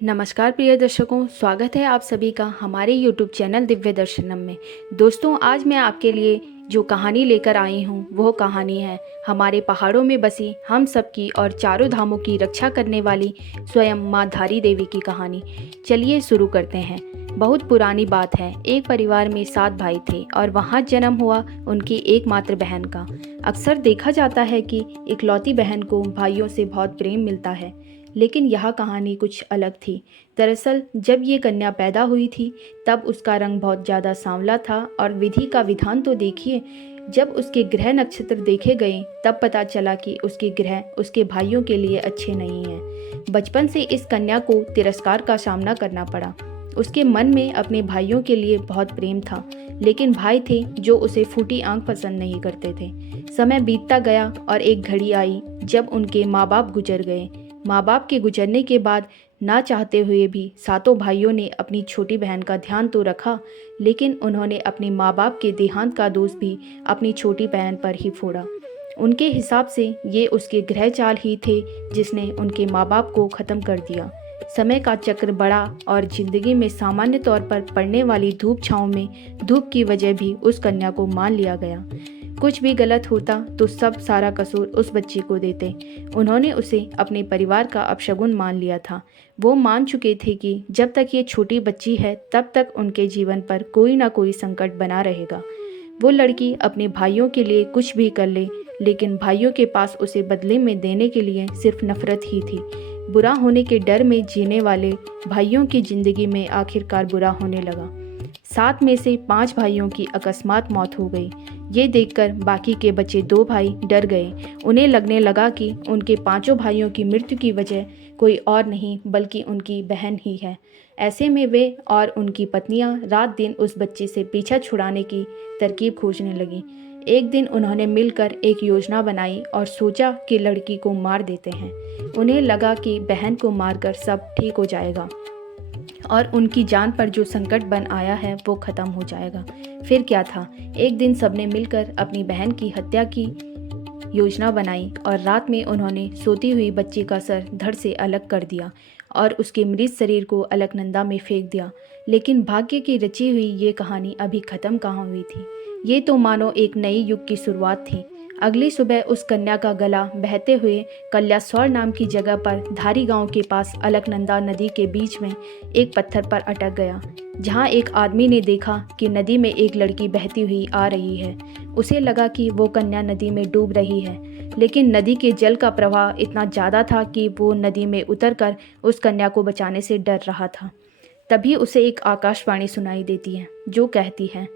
नमस्कार प्रिय दर्शकों, स्वागत है आप सभी का हमारे YouTube चैनल दिव्य दर्शनम में। दोस्तों, आज मैं आपके लिए जो कहानी लेकर आई हूँ वो कहानी है हमारे पहाड़ों में बसी हम सबकी और चारों धामों की रक्षा करने वाली स्वयं माँ धारी देवी की कहानी। चलिए शुरू करते हैं। बहुत पुरानी बात है। एक परिवार में 7 भाई थे और वहाँ जन्म हुआ उनकी एकमात्र बहन का। अक्सर देखा जाता है कि इकलौती बहन को भाइयों से बहुत प्रेम मिलता है, लेकिन यह कहानी कुछ अलग थी। दरअसल जब ये कन्या पैदा हुई थी तब उसका रंग बहुत ज़्यादा सांवला था और विधि का विधान तो देखिए, जब उसके ग्रह नक्षत्र देखे गए तब पता चला कि उसके ग्रह उसके भाइयों के लिए अच्छे नहीं हैं। बचपन से इस कन्या को तिरस्कार का सामना करना पड़ा। उसके मन में अपने भाइयों के लिए बहुत प्रेम था, लेकिन भाई थे जो उसे फूटी आंख पसंद नहीं करते थे। समय बीतता गया और एक घड़ी आई जब उनके माँ बाप गुजर गए। माँ बाप के गुजरने के बाद ना चाहते हुए भी सातों भाइयों ने अपनी छोटी बहन का ध्यान तो रखा, लेकिन उन्होंने अपने माँ बाप के देहांत का दोष भी अपनी छोटी बहन पर ही फोड़ा। उनके हिसाब से ये उसके ग्रह चाल ही थे जिसने उनके माँ बाप को ख़त्म कर दिया। समय का चक्र बढ़ा और जिंदगी में सामान्य तौर पर पड़ने वाली धूप छाँव में धूप की वजह भी उस कन्या को मान लिया गया। कुछ भी गलत होता तो सब सारा कसूर उस बच्ची को देते। उन्होंने उसे अपने परिवार का अपशगुन मान लिया था। वो मान चुके थे कि जब तक ये छोटी बच्ची है तब तक उनके जीवन पर कोई ना कोई संकट बना रहेगा। वो लड़की अपने भाइयों के लिए कुछ भी कर ले, लेकिन भाइयों के पास उसे बदले में देने के लिए सिर्फ नफरत ही थी। बुरा होने के डर में जीने वाले भाइयों की जिंदगी में आखिरकार बुरा होने लगा। 7 में से 5 भाइयों की अकस्मात मौत हो गई। ये देखकर बाकी के बचे 2 भाई डर गए। उन्हें लगने लगा कि उनके 5 भाइयों की मृत्यु की वजह कोई और नहीं बल्कि उनकी बहन ही है। ऐसे में वे और उनकी पत्नियां रात दिन उस बच्चे से पीछा छुड़ाने की तरकीब खोजने लगी। एक दिन उन्होंने मिलकर एक योजना बनाई और सोचा कि लड़की को मार देते हैं। उन्हें लगा कि बहन को मारकर सब ठीक हो जाएगा और उनकी जान पर जो संकट बन आया है वो ख़त्म हो जाएगा। फिर क्या था, एक दिन सबने मिलकर अपनी बहन की हत्या की योजना बनाई और रात में उन्होंने सोती हुई बच्ची का सर धड़ से अलग कर दिया और उसके मृत शरीर को अलकनंदा में फेंक दिया। लेकिन भाग्य की रची हुई ये कहानी अभी ख़त्म कहाँ हुई थी। ये तो मानो एक नई युग की शुरुआत थी। अगली सुबह उस कन्या का गला बहते हुए कल्यासौर नाम की जगह पर धारी गांव के पास अलकनंदा नदी के बीच में एक पत्थर पर अटक गया, जहां एक आदमी ने देखा कि नदी में एक लड़की बहती हुई आ रही है। उसे लगा कि वो कन्या नदी में डूब रही है, लेकिन नदी के जल का प्रवाह इतना ज़्यादा था कि वो नदी में उतरकर उस कन्या को बचाने से डर रहा था। तभी उसे एक आकाशवाणी सुनाई देती है जो कहती है,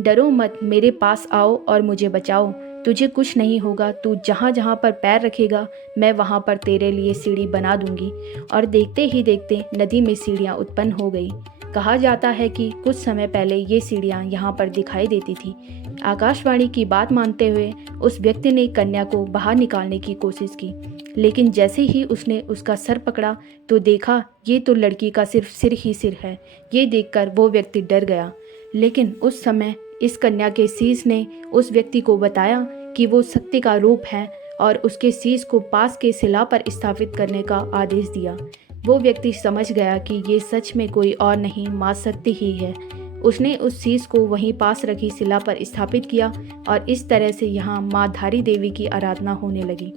डरो मत, मेरे पास आओ और मुझे बचाओ। तुझे कुछ नहीं होगा। तू जहाँ जहाँ पर पैर रखेगा मैं वहाँ पर तेरे लिए सीढ़ी बना दूंगी। और देखते ही देखते नदी में सीढ़ियाँ उत्पन्न हो गई। कहा जाता है कि कुछ समय पहले ये सीढ़ियाँ यहाँ पर दिखाई देती थी। आकाशवाणी की बात मानते हुए उस व्यक्ति ने कन्या को बाहर निकालने की कोशिश की, लेकिन जैसे ही उसने उसका सर पकड़ा तो देखा ये तो लड़की का सिर्फ सिर ही सिर है। ये देखकर वो व्यक्ति डर गया, लेकिन उस समय इस कन्या के शीश ने उस व्यक्ति को बताया कि वो शक्ति का रूप है और उसके शीश को पास के शिला पर स्थापित करने का आदेश दिया। वो व्यक्ति समझ गया कि ये सच में कोई और नहीं, माँ शक्ति ही है। उसने उस शीश को वहीं पास रखी शिला पर स्थापित किया और इस तरह से यहाँ माँ धारी देवी की आराधना होने लगी।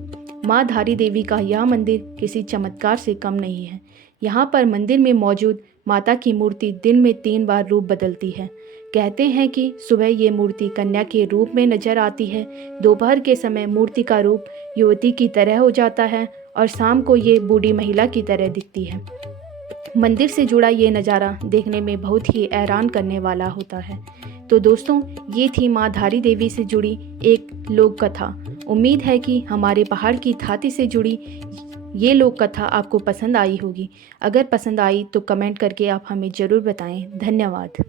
माँ धारी देवी का यह मंदिर किसी चमत्कार से कम नहीं है। यहाँ पर मंदिर में मौजूद माता की मूर्ति दिन में 3 बार रूप बदलती है। कहते हैं कि सुबह ये मूर्ति कन्या के रूप में नजर आती है, दोपहर के समय मूर्ति का रूप युवती की तरह हो जाता है और शाम को ये बूढ़ी महिला की तरह दिखती है। मंदिर से जुड़ा ये नज़ारा देखने में बहुत ही हैरान करने वाला होता है। तो दोस्तों, ये थी माँ धारी देवी से जुड़ी एक लोक कथा। उम्मीद है कि हमारे पहाड़ की थाती से जुड़ी ये लोक कथा आपको पसंद आई होगी। अगर पसंद आई तो कमेंट करके आप हमें ज़रूर बताएं। धन्यवाद।